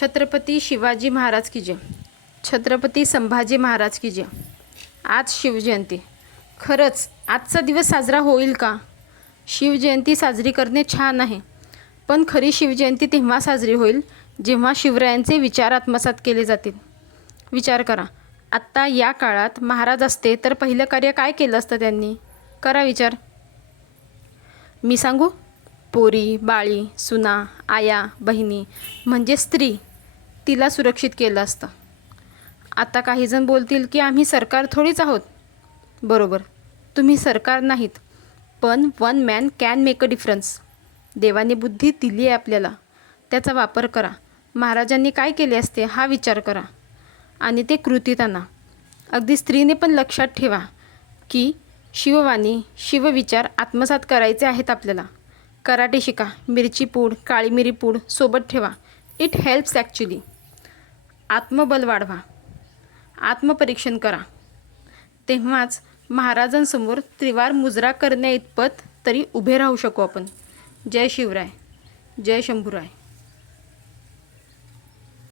छत्रपती शिवाजी महाराज की जय. छत्रपती संभाजी महाराज की जय. आज शिवजयंती. खरंच आजचा दिवस साजरा होईल का? शिवजयंती साजरी करणे छान आहे, पण खरी शिवजयंती तेव्हा साजरी होईल जेव्हा शिवरायांचे विचार आत्मसात केले जातील. विचार करा, आत्ता या काळात महाराज असते तर पहिलं कार्य काय केलं असतं त्यांनी? करा विचार. मी सांगू? पोरी, बाळी, सुना, आया, बहिणी म्हणजे स्त्री, तिला सुरक्षित केलं असतं. आता काहीजण बोलतील की आम्ही सरकार थोडीच आहोत. बरोबर, तुम्ही सरकार नाहीत, पण one man can make a difference. देवाने बुद्धी दिली आहे आपल्याला, त्याचा वापर करा. महाराजांनी काय केले असते हा विचार करा आणि ते कृतीत आणा. अगदी स्त्रीने पण लक्षात ठेवा की शिववाणी, शिवविचार आत्मसात करायचे आहेत आपल्याला. कराटे शिका, मिरची पूड, काळी मिरी पूड सोबत ठेवा. It helps actually. आत्मबल वाढवा, आत्मपरीक्षण करा. तेव्हाच महाराजांसमोर त्रिवार मुजरा करण्याइतपत तरी उभे राहू शकू आपण. जय शिवराय, जय शंभूराय.